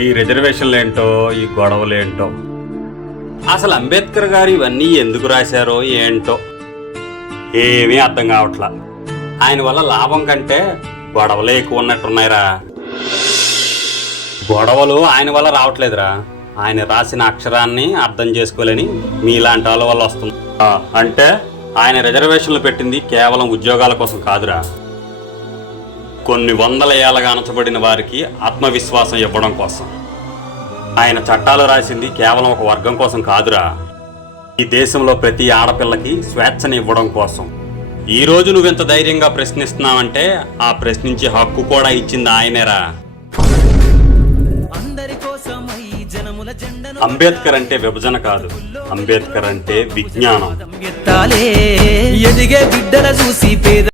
ఈ రిజర్వేషన్లు ఏంటో, ఈ గొడవలు ఏంటో, అసలు అంబేద్కర్ గారు ఇవన్నీ ఎందుకు రాశారో ఏంటో ఏమీ అర్థం కావట్లా. ఆయన వల్ల లాభం కంటే గొడవలే ఎక్కువ ఉన్నట్టున్నాయిరా. గొడవలు ఆయన వల్ల రావట్లేదురా, ఆయన రాసిన అక్షరాన్ని అర్థం చేసుకోలేని మీలాంటి వాళ్ళ వల్ల వస్తుంది. అంటే ఆయన రిజర్వేషన్లు పెట్టింది కేవలం ఉద్యోగాల కోసం కాదురా, కొన్ని వందల ఏళ్ళగా అణచబడిన వారికి ఆత్మవిశ్వాసం ఇవ్వడం కోసం. ఆయన చట్టాలు రాసింది కేవలం ఒక వర్గం కోసం కాదురా, ఈ దేశంలో ప్రతి ఆడపిల్లకి స్వేచ్ఛని ఇవ్వడం కోసం. ఈరోజు నువ్వెంత ధైర్యంగా ప్రశ్నిస్తున్నావంటే ఆ ప్రశ్నించే హక్కు కూడా ఇచ్చింది ఆయనేరా. అంబేద్కర్ అంటే విభజన కాదు, అంబేద్కర్ అంటే విజ్ఞానం.